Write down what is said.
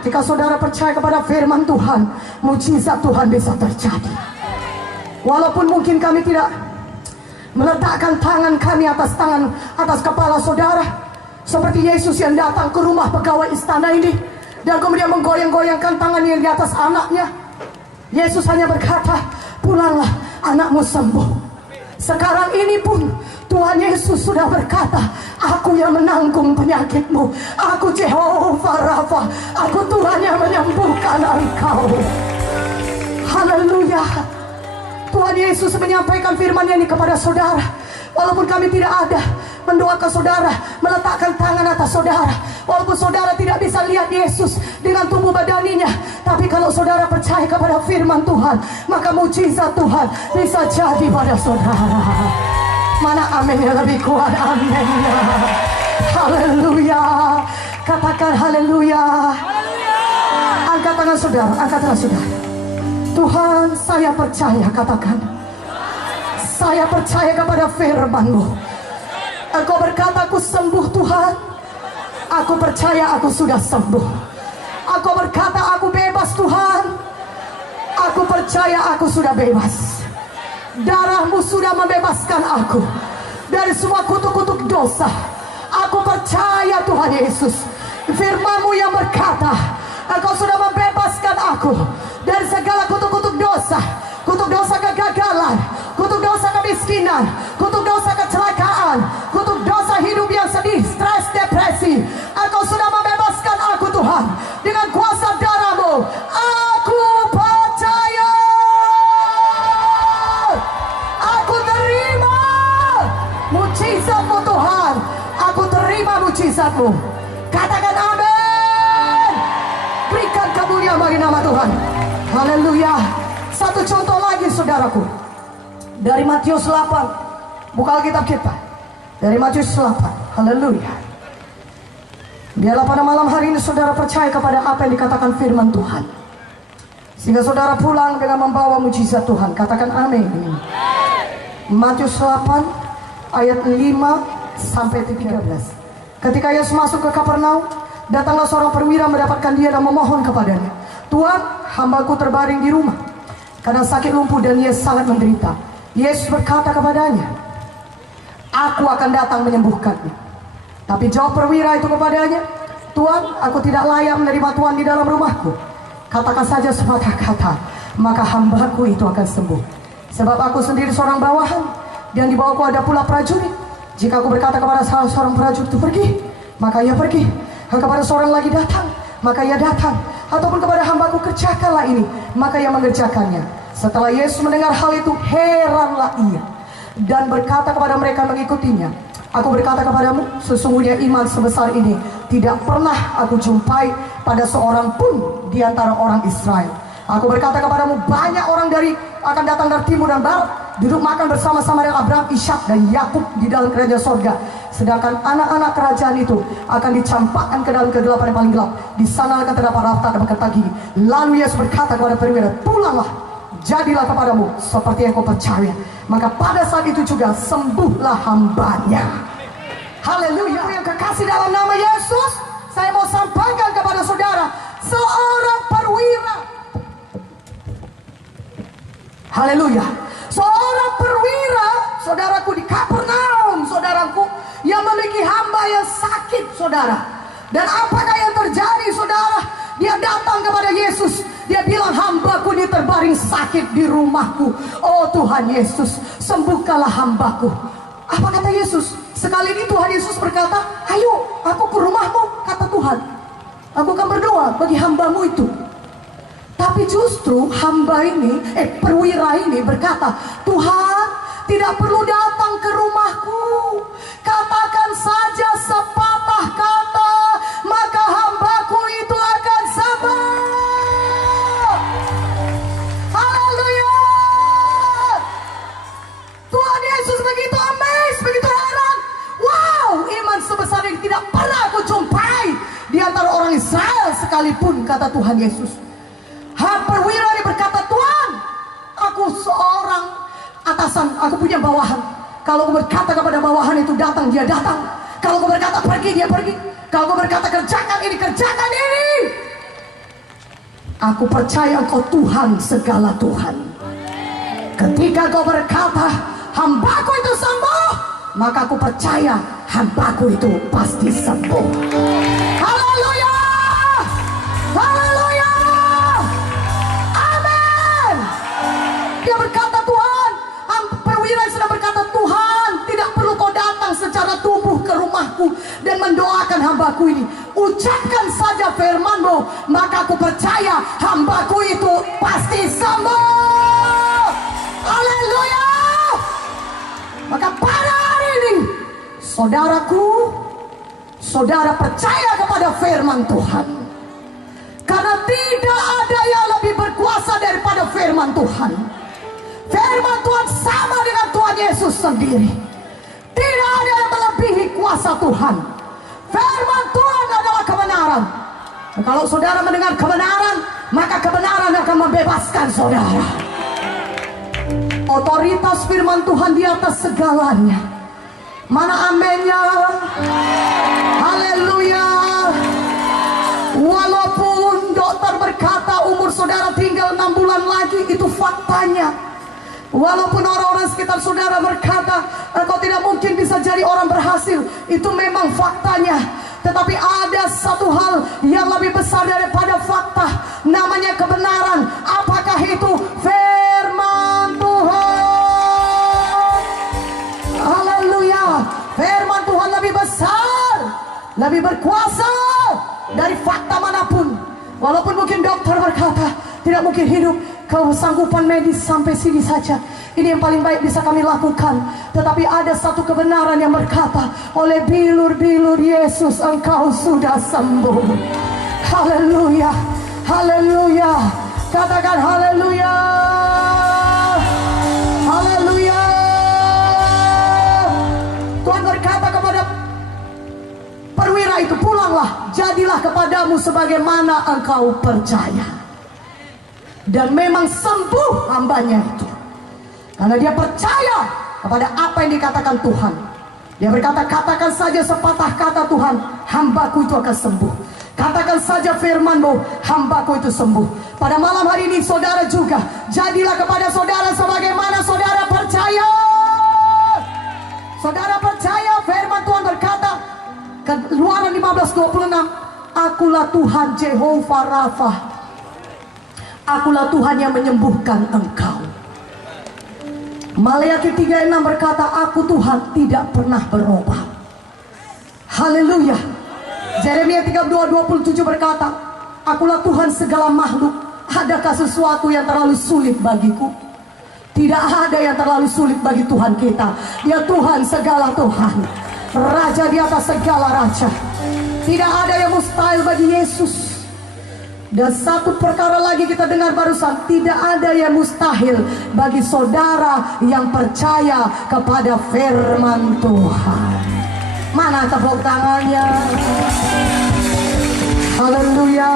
Ketika saudara percaya kepada firman Tuhan, mujizat Tuhan bisa terjadi. Walaupun mungkin kami tidak meletakkan tangan kami atas kepala saudara, seperti Yesus yang datang ke rumah pegawai istana ini dan kemudian menggoyang-goyangkan tangannya di atas anaknya. Yesus hanya berkata, pulanglah, anakmu sembuh. Sekarang ini pun Tuhan Yesus sudah berkata, aku yang menanggung penyakitmu. Aku Jehovah Rafa, aku Tuhan yang menyembuhkan engkau. Haleluya. Tuhan Yesus menyampaikan firman ini kepada saudara. Walaupun kami tidak ada mendoakan saudara, meletakkan tangan atas saudara, walaupun saudara tidak bisa lihat Yesus dengan tubuh badaninya, tapi kalau saudara percaya kepada firman Tuhan, maka mujizat Tuhan bisa jadi pada saudara. Mana amin yang lebih kuat? Amin. Haleluya. Katakan haleluya. Angkat tangan saudara, angkat tangan saudara. Tuhan, saya percaya, katakan, saya percaya kepada firman-Mu. Engkau berkata, aku sembuh Tuhan. Aku percaya aku sudah sembuh. Aku berkata, aku bebas Tuhan. Aku percaya aku sudah bebas. Darah-Mu sudah membebaskan aku dari semua kutuk-kutuk dosa. Aku percaya Tuhan Yesus, firman-Mu yang berkata, Engkau sudah membebaskan aku dari segala kutuk-kutuk dosa. Kutuk dosa kegagalan, kutuk dosa kemiskinan, kutuk dosa kecelakaan, kutuk dosa hidup yang sedih, stres, depresi. Engkau sudah membebaskan aku Tuhan dengan kuasa darah-Mu. Aku percaya. Aku terima mujizat-Mu Tuhan. Aku terima mujizat-Mu. Katakan amin. Berikan kemuliaan bagi nama Tuhan. Haleluya. Satu contoh lagi saudaraku, dari Matius 8. Buka Alkitab kita dari Matius 8. Haleluya. Biarlah pada malam hari ini saudara percaya kepada apa yang dikatakan firman Tuhan, sehingga saudara pulang dengan membawa mujizat Tuhan. Katakan amin. Matius 8 ayat 5 sampai 13. Ketika Yesus masuk ke Kapernaum, datanglah seorang perwira mendapatkan dia dan memohon kepadanya, Tuhan, hambaku terbaring di rumah karena sakit lumpuh dan ia sangat menderita. Yesus berkata kepadanya, aku akan datang menyembuhkannya. Tapi jawab perwira itu kepadanya, Tuhan, aku tidak layak menerima Tuhan di dalam rumahku. Katakan saja sepatah kata, maka hambaku itu akan sembuh. Sebab aku sendiri seorang bawahan, dan di bawahku ada pula prajurit. Jika aku berkata kepada salah seorang prajurit itu pergi, maka ia pergi. Kepada seorang lagi datang, maka ia datang. Ataupun kepada hambaku kerjakanlah ini, maka ia mengerjakannya. Setelah Yesus mendengar hal itu, heranlah ia dan berkata kepada mereka mengikutinya, aku berkata kepadamu, sesungguhnya iman sebesar ini tidak pernah aku jumpai pada seorang pun di antara orang Israel. Aku berkata kepadamu, banyak orang akan datang dari timur dan barat, duduk makan bersama-sama dengan Abraham, Ishak dan Yakub di dalam kerajaan sorga. Sedangkan anak-anak kerajaan itu akan dicampakkan ke dalam kegelapan yang paling gelap. Di sana akan terdapat rafta dan berkata gini. Lalu Yesus berkata kepada perwira, pulanglah, jadilah kepadamu seperti yang kau percaya. Maka pada saat itu juga sembuhlah hambanya. Haleluya. Yang kekasih dalam nama Yesus, saya mau sampaikan kepada saudara, seorang perwira, haleluya, seorang perwira, saudaraku, di Kapernaum, saudaraku, yang memiliki hamba yang sakit, saudara. Dan apakah yang terjadi, saudara? Dia datang kepada Yesus. Dia bilang, hambaku ini terbaring sakit di rumahku. Oh Tuhan Yesus, sembuhkanlah hambaku. Apa kata Yesus? Sekali ini Tuhan Yesus berkata, ayo aku ke rumahmu, kata Tuhan. Aku akan berdoa bagi hambamu itu. Tapi justru hamba ini, perwira ini berkata, Tuhan, tidak perlu datang ke rumahku. Katakan saja sepatah kata, maka hambaku itu akan sembuh. Haleluya. Tuhan Yesus begitu amazed, begitu heran. Wow, iman sebesar ini tidak pernah aku jumpai di antara orang Israel sekalipun, kata Tuhan Yesus. Perwira ini berkata, Tuhan, aku seorang atasan, aku punya bawahan. Kalau aku berkata kepada bawahan itu datang, dia datang. Kalau aku berkata pergi, dia pergi. Kalau aku berkata kerjakan ini, kerjakan ini. Aku percaya Engkau Tuhan segala Tuhan. Ketika Kau berkata hambaku itu sembuh, maka aku percaya hambaku itu pasti sembuh. Haleluya, haleluya, amin. Dia berkata, Tuhan, perwira sedang berkata, Tuhan, tidak perlu Kau datang secara tubuh ke rumahku dan mendoakan hambaku ini. Ucapkan saja firman-Mu, maka aku percaya hambaku itu pasti sembuh. Haleluya. Maka pada hari ini, saudaraku, saudara percaya kepada firman Tuhan. Karena tidak ada yang lebih berkuasa daripada firman Tuhan. Firman Tuhan sama dengan Tuhan Yesus sendiri. Tidak ada yang melebihi kuasa Tuhan. Firman Tuhan adalah kebenaran. Dan kalau saudara mendengar kebenaran, maka kebenaran akan membebaskan saudara. Otoritas firman Tuhan di atas segalanya. Mana amennya? Haleluya. Walaupun dokter berkata umur saudara tinggal 6 bulan lagi, itu faktanya. Walaupun orang-orang sekitar saudara berkata engkau tidak mungkin bisa jadi orang berhasil, itu memang faktanya. Tetapi ada satu hal yang lebih besar daripada fakta, namanya kebenaran. Apakah itu? Firman Tuhan. Haleluya. Firman Tuhan lebih besar, lebih berkuasa dari fakta manapun. Walaupun mungkin dokter berkata tidak mungkin hidup, kesanggupan medis sampai sini saja, ini yang paling baik bisa kami lakukan. Tetapi ada satu kebenaran yang berkata, oleh bilur-bilur Yesus engkau sudah sembuh. Haleluya, haleluya. Katakan haleluya, haleluya. Tuhan berkata kepada perwira itu, pulanglah, jadilah kepadamu sebagaimana engkau percaya. Dan memang sembuh hambanya itu, karena dia percaya kepada apa yang dikatakan Tuhan. Dia berkata, katakan saja sepatah kata Tuhan, hambaku itu akan sembuh. Katakan saja firman-Mu, hambaku itu sembuh. Pada malam hari ini saudara juga, jadilah kepada saudara sebagaimana saudara percaya. Saudara percaya firman Tuhan berkata, Keluaran 15:26, akulah Tuhan Jehovah Rafa, akulah Tuhan yang menyembuhkan engkau. Maleakhi 3:6 berkata, aku Tuhan tidak pernah berubah. Haleluya. Yeremia 32:27 berkata, akulah Tuhan segala makhluk, adakah sesuatu yang terlalu sulit bagiku? Tidak ada yang terlalu sulit bagi Tuhan kita. Dia Tuhan segala Tuhan, Raja di atas segala raja. Tidak ada yang mustahil bagi Yesus. Dan satu perkara lagi kita dengar barusan, tidak ada yang mustahil bagi saudara yang percaya kepada firman Tuhan. Mana tepuk tangannya? Haleluya.